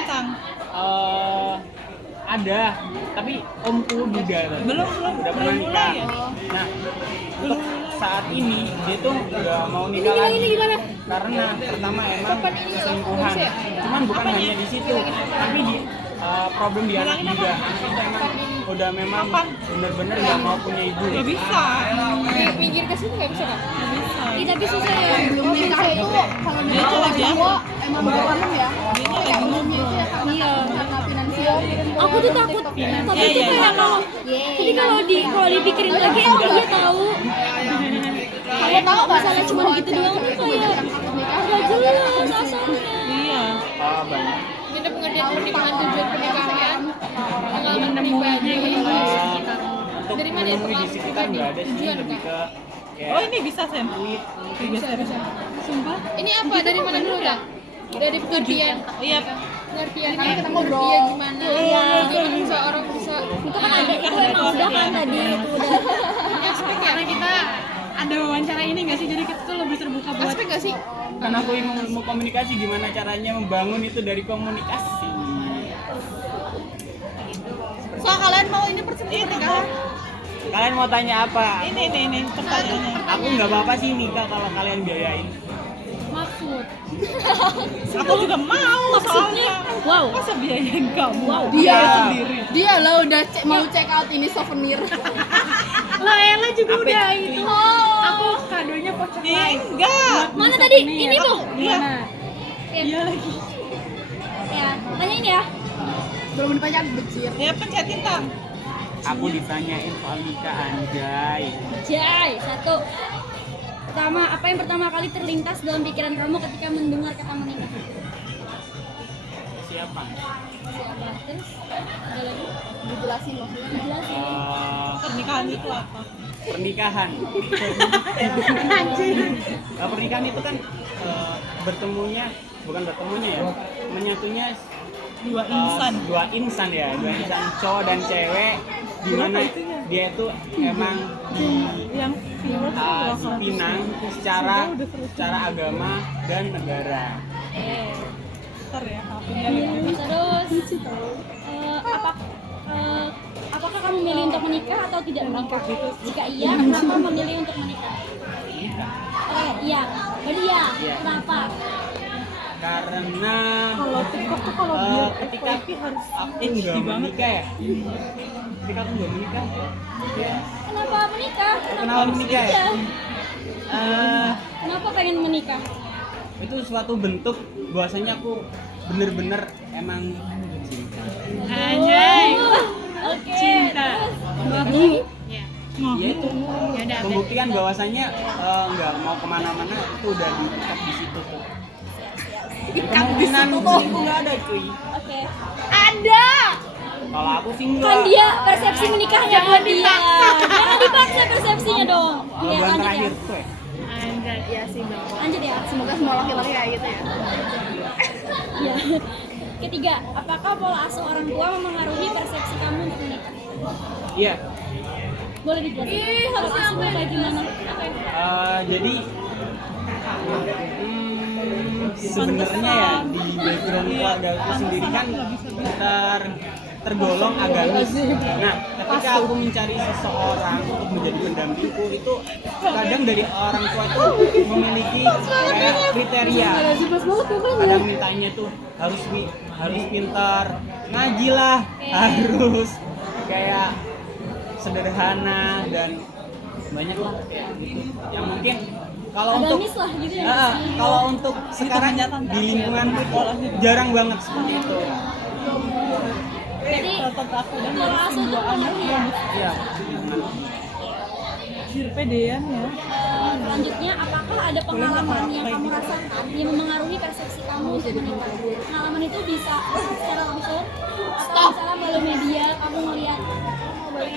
ada, tapi omku juga Belum udah pernah nikah. mulai ya. Nah, untuk saat ini dia tuh udah mau nikah lagi. gimana? Karena pertama emang selingkuhan. Cuman bukan hanya di situ, tapi di problem di anak juga. Anak itu emang udah memang bener-bener nggak mau punya ibu. Ya bisa. Pinggir ke sini nggak bisa kan? Bisa. Iya tapi susah ya. Belum nikah itu kalau Dia dia tuh lagi apa? cowok emang berpaham ya. Dia lagi Umumnya itu ya karena finansial. Aku tuh takut. Tapi Iya, tuh iya. kayak jadi kalau dipikirin lagi emang dia tahu. Kamu tahu nggak Masalah cuma gitu doang tuh kayak nggak jelas asalnya. Iya. Banyak. Minta pengertian pernikahan, tujuan pernikahan, pengalaman pribadi. Untuk menemui di sekitar nggak ada sih, lebih ke Oh ini bisa Sen. Bisa. Sumpah. Ini apa? Dari mana dulu tak? Dari pengertian. Iya. Pengertian Karena kita pengertian ngobrol. gimana? Iya. Gimana bisa orang bisa Itu kan ada itu emang udah kan tadi itu udah. Karena kita ada wawancara ini nggak sih, jadi kita tuh lebih terbuka buat aspek nggak sih? karena aku mau komunikasi, gimana caranya membangun itu dari komunikasi. So kalian mau ini persepsi pernikahan? Kalian mau tanya apa? Ini pertanyaannya. Aku nggak apa-apa sih nikah kalau kalian biayain. maksud. Aku juga mau soalnya. Wow. Masa biayain kamu? Wow. Dia sendiri. dia lah udah mau check out ini souvenir. Lah Ella juga Apa udah itu? itu. Aku kadonya voucher lain. Enggak. Mana tadi? Ini tuh. Iya. Iya lagi. Ya, tanyain ya. Belum dipanjang becir. Ya pencetin Tang. Aku ditanyain soal nikah anjay. Jai, satu. Pertama, apa yang pertama kali terlintas dalam pikiran kamu ketika mendengar kata menikah? Siapa? Siapa? Terus ada lagi? Dijelasin maksudnya. Dijelasin. Pernikahan itu apa? Pernikahan. Pernikahan itu kan bertemunya, bukan bertemunya ya, menyatunya Dua insan. dua insan cowok dan cewek, dimana dia itu emang Yang dipinang secara agama dan negara. Ntar ya. Terus apakah kamu memilih untuk menikah atau tidak menikah? Jika iya, kenapa memilih untuk menikah? Iya, berarti iya. Iya. Kenapa? Karena ketika aku nggak menikah ya, ketika aku nggak menikah, Kenapa menikah? Kenapa menikah ya? Kenapa pengen menikah? Itu suatu bentuk bahwasanya aku bener-bener emang cinta. Anjay. Oke. Cinta. Ya itu membuktikan bahwasanya nggak mau kemana-mana itu udah diikat di situ tuh. Kemungkinan selingkuh nggak ada cuy. Oke. Ada. Kalau aku sih nggak. Kan dia persepsi menikahnya buat dia. Jangan dipaksa persepsinya dong. Kalau Iya, bulan lanjut ya. terakhir tuh ya. Anjay, ya sih bang. Lanjut ya. Semoga semua laki-laki kayak gitu ya. Iya. Ketiga, apakah pola asuh orang tua memengaruhi persepsi kamu untuk menikah? Iya. Boleh dijelasin? Pola asuhnya kayak gimana? Jadi sebenarnya ya di background keluarga aku sendiri kan tergolong agamis. Nah, ketika aku mencari seseorang untuk menjadi pendampingku itu kadang dari orang tua itu memiliki kayak kriteria. Kadang mintanya tuh harus pintar, ngaji lah, harus kayak sederhana dan banyak lah kayak gitu. Yang mungkin kalau untuk Agamis lah gitu ya. kalau untuk sekarang di lingkungan itu jarang banget seperti itu. Jadi kalau asuh tuh pengaruh ya. Iya. Pedean ya. Selanjutnya, apakah ada pengalaman yang kamu rasakan yang memengaruhi persepsi kamu untuk menikah? Pengalaman itu bisa secara langsung atau misalnya melalui media, kamu ngeliat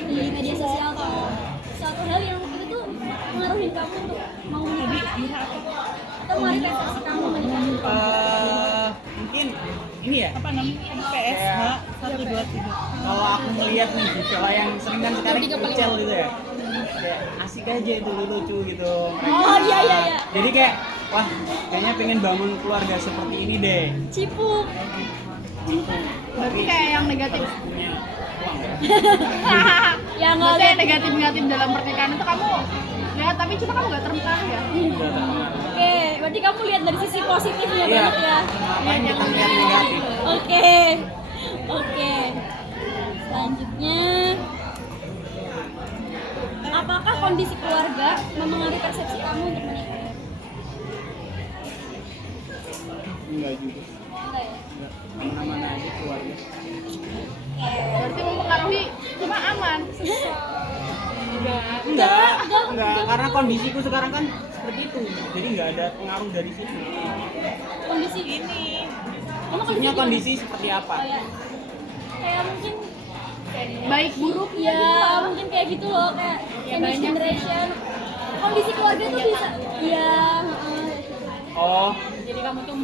di media sosial atau suatu hal yang itu tuh mengaruhi kamu untuk mau menikah atau mengaruhi persepsi kamu menikah? Mungkin ini ya. Apa namanya? PSH 123. Kalau aku melihat nih kalau yang sering kan sekarang kecil gitu ya. Kayak asik aja itu lucu gitu. Oh iya. Jadi kayak wah kayaknya pengen bangun keluarga seperti ini deh. Cipuk. Berarti kayak yang negatif. Punya uang ya. Ya nggak Berarti yang lihat. negatif dalam pernikahan itu kamu lihat, tapi cuma kamu nggak terpengaruh ya. Udah terkenal. Oke, berarti kamu lihat dari sisi positifnya Iya. banget ya. Ngapain kita lihat negatif? Oke. Selanjutnya, apakah kondisi keluarga memengaruhi persepsi kamu untuk menikah? Enggak juga. Enggak ya? Enggak. Mana-mana aja keluarga. Berarti mempengaruhi cuma aman. Enggak, karena kondisiku sekarang kan seperti itu. Jadi enggak ada pengaruh dari situ. Kondisi ini. Maksudnya kondisi seperti apa? Kayak mungkin Baik buruk ya mungkin kayak gitu loh, kayak sandwich generation. Kondisi keluarga tuh bisa ya Oh, Jadi kamu tuh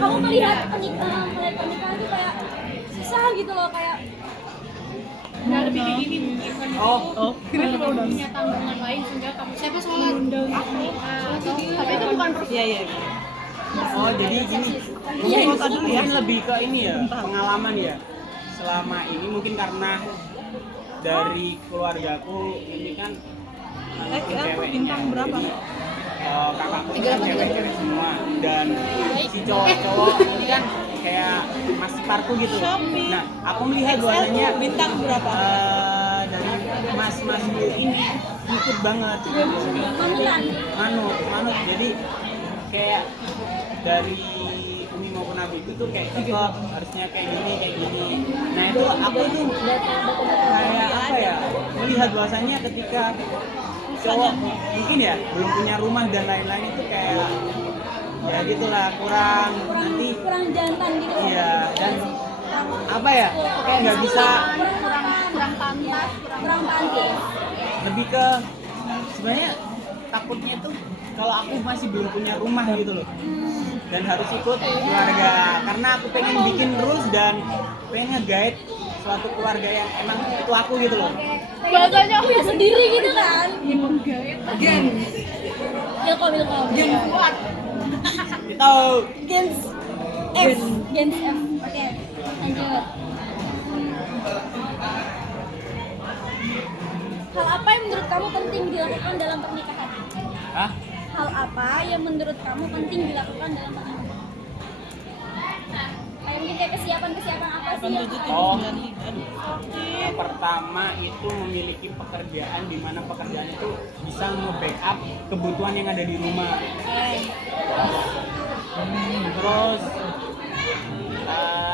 kamu melihat pernikahan tuh kayak susah gitu loh, kayak nggak lebih kayak gini mungkin kan oh. punya tanggungan lain sehingga kamu siapa sholat atau tapi itu bukan Iya. Oh, jadi gini. Mungkin lebih ke ini ya, pengalaman ya. Selama ini mungkin karena dari keluargaku ini kan ceweknya. bintang berapa? Jadi, kakakku kan cewek-cewek semua dan si cowok-cowok ini kan kayak mas iparku gitu. Nah, aku melihat bahwasanya Bintang berapa? dari mas-mas ini ikut banget gitu. Manut. Jadi kayak dari Umi maupun Abi itu tuh kayak cocok, harusnya kayak gini. Nah itu aku tuh kayak apa ya, melihat bahwasannya ketika cowok mungkin ya belum punya rumah dan lain-lain itu kayak ya gitulah kurang nanti kurang jantan gitu. iya dan apa ya kayak nggak bisa kurang pantas, Kurang pantas. lebih ke sebenarnya takutnya tuh kalau aku masih belum punya rumah gitu loh dan harus ikut keluarga karena aku pengen bikin rules dan pengen nge-guide suatu keluarga yang emang itu aku gitu loh. bahasanya Punya sendiri gitu kan. gen Wilkom. kuat. Itu Gens F. Oke, lanjut. Hal apa yang menurut kamu penting dilakukan dalam pernikahan? Hah? Hal apa yang menurut kamu penting dilakukan dalam pernikahan? Kayak mungkin kayak kesiapan apa sih yang Oh, yang pertama itu memiliki pekerjaan di mana pekerjaan itu bisa nge-backup kebutuhan yang ada di rumah. Terus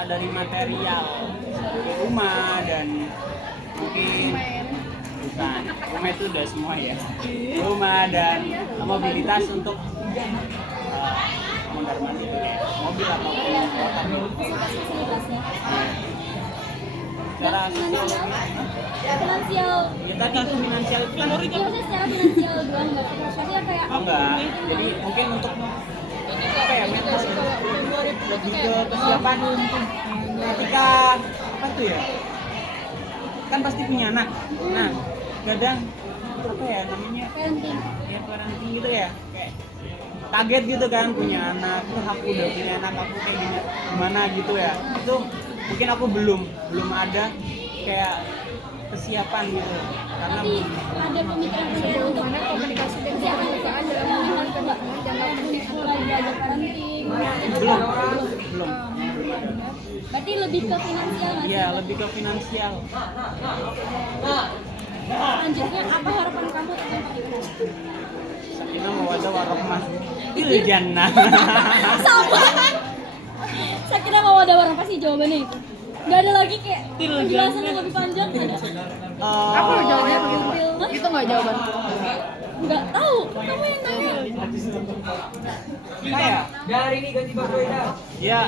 dari material seperti rumah dan mungkin bukan rumah itu udah semua ya. Rumah dan mobilitas untuk mondar-mandir kayak mobil atau motor. fasilitasnya? Secara sosial Finansial. ya tadi itu finansial itu kan Iya, maksudnya secara finansial doang nggak sih? Maksudnya kayak oh enggak jadi mungkin untuk apa ya mental lebih ke kesiapan ketika apa tuh ya kan pasti punya anak nah kadang apa ya namanya parenting. ya parenting gitu ya kayak kaget gitu kan punya anak, aku udah punya anak, aku kayak gimana gitu ya. Itu mungkin aku belum ada kayak kesiapan gitu karena Tapi ada pemikiran untuk komunikasi dan keterbukaan dalam hubungan komitmen dan mulai belajar parenting. belum. Berarti lebih ke finansial nggak sih? Iya, lebih ke finansial. Selanjutnya apa harapan kamu tentang pernikahan? Sakinah mawaddah warahmah fil jannah. Sama. Sakinah mawaddah warahmah pasti jawabannya itu. Gak ada lagi kayak penjelasan yang lebih panjang ada. Aku jawabannya begitu. Hah? Itu nggak jawaban. Nggak tahu. Kamu yang nanya. Kayak dari ini ganti ya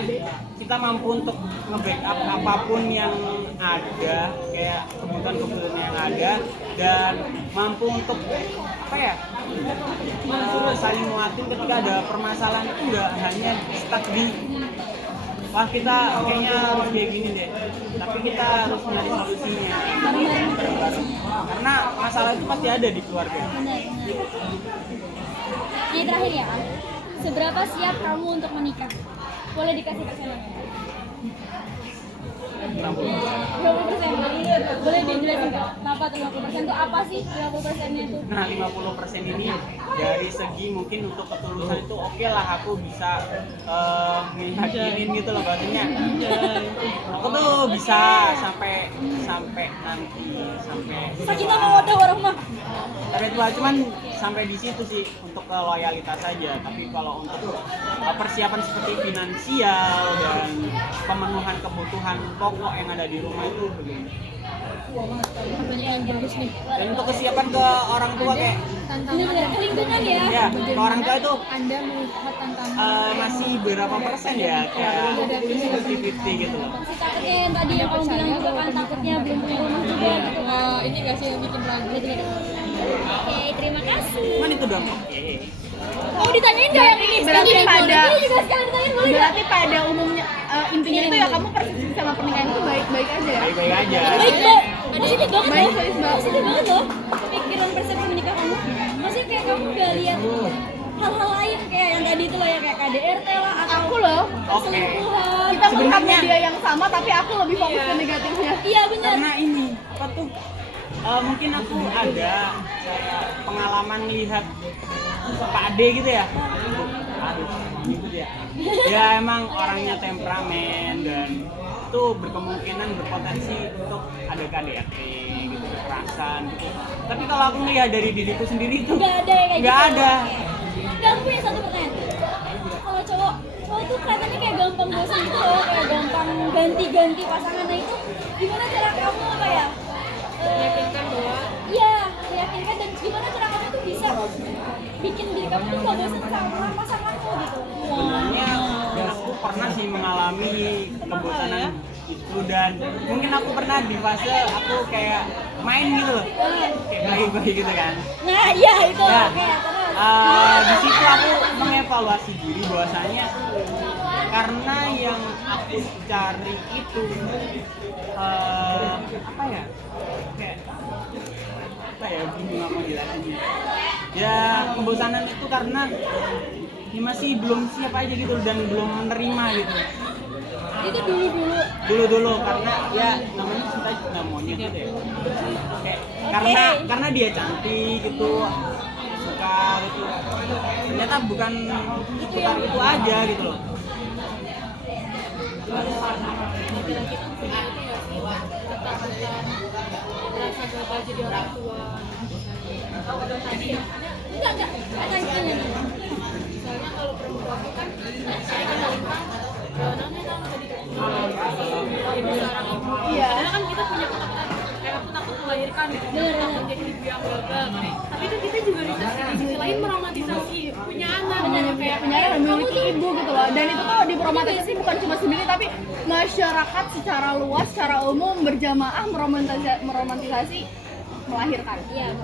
kita mampu untuk nge-backup apapun yang ada, kayak kebutuhan yang ada, dan mampu untuk apa ya, saling menguatin ketika ada permasalahan. Itu nggak hanya stuck di wah kita kayaknya harus kayak gini deh, tapi kita harus nyari solusinya bareng-bareng. Karena masalah itu pasti ada di keluarga. Benar. Ini terakhir ya. Seberapa siap kamu untuk menikah? Boleh dikasih persenan? 50%. Boleh dijelasin nggak? Kenapa tuh 50% itu apa sih 50%-nya itu? Nah, 50% ini dari segi mungkin untuk ketulusan itu oke lah, aku bisa ngeyakinin gitu loh bahasanya. Aku tuh bisa sampai nanti sampai Sakinah mawaddah warahmah. dari tua, cuman sampai di situ sih untuk loyalitas saja. Tapi kalau untuk persiapan seperti finansial dan pemenuhan kebutuhan pokok yang ada di rumah itu belum. Pertanyaan yang bagus nih. Dan untuk kesiapan ke orang tua kayak Benar, ke lingkungan ya. ya ke orang tua itu Anda melihat tantangan masih berapa persen ya, kayak 50-50 gitu loh. Masih takutnya yang tadi yang kamu bilang juga kan takutnya belum punya rumah juga gitu kan. ini nggak sih yang bikin ragu? Oke, terima kasih. Cuman itu dong oke. Oh, ditanyain nggak yang ini? berarti Ini pada- Ini juga sekalian ditanyain boleh nggak? Berarti pada umumnya intinya itu ya kamu persepsi sama pernikahan itu baik-baik aja ya. Baik-baik aja. Baik, Mbak. Positif banget Baik, loh. baik, Mbak. Positif banget loh. Pikiran persepsi menikah kamu. Maksudnya kayak kamu nggak lihat hal-hal lain kayak yang tadi itu loh ya, kayak KDRT lah atau Aku loh, Oke. selingkuhan. kita melihat Sebenarnya- media yang sama tapi aku lebih fokus ke negatifnya. Iya benar. Karena ini apa tuh? Mungkin aku ada kayak pengalaman lihat Pak Ade gitu ya. Aduh, gitu ya. Ya emang orangnya temperamen dan itu berkemungkinan berpotensi untuk ada KDRT gitu, kekerasan gitu. Tapi kalau aku melihat dari diriku sendiri itu Nggak ada ya kayak nggak gitu. ada. Dan aku punya satu pertanyaan. Kalau cowok tuh kelihatannya kayak gampang bosan gitu loh, kayak gampang ganti-ganti pasangannya itu. Gimana cara kamu apa ya? Meyakinkan bahwa Iya, meyakinkan dan gimana cara kamu tuh bisa bikin diri kamu tuh gak bosan sama pasanganmu gitu. Sebenarnya aku pernah sih mengalami kebosanan itu, dan mungkin aku pernah di fase aku kayak main gitu loh, kayak baik-baik gitu kan. Nah, iya itu. Ya, Oke, terus. di situ aku mengevaluasi diri bahwasanya karena yang aku cari itu apa ya, kayak apa ya, bingung aku jelasinnya. Ya kebosanan itu karena ya masih belum siap aja gitu dan belum menerima gitu. Itu dulu. Karena ya namanya cinta monyet gitu ya. Kayak Oke. karena dia cantik gitu, suka gitu. Ternyata bukan seputar itu aja gitu loh. rasa gagal jadi orang tua. Enggak. Tanya. Misalnya kalau perempuan itu kan saya kan wanita namanya tadi ibu seorang ibu. Iya. Karena kan kita punya ketakutan, kayak aku takut melahirkan, takut jadi ibu yang gagal. Tapi itu kita juga di sisi lain meromantisasi punya anak, kayak Punya memiliki ibu gitu loh. Dan itu tuh diromantisasi bukan cuma sendiri tapi masyarakat secara luas, secara umum berjamaah meromantisasi melahirkan. Iya.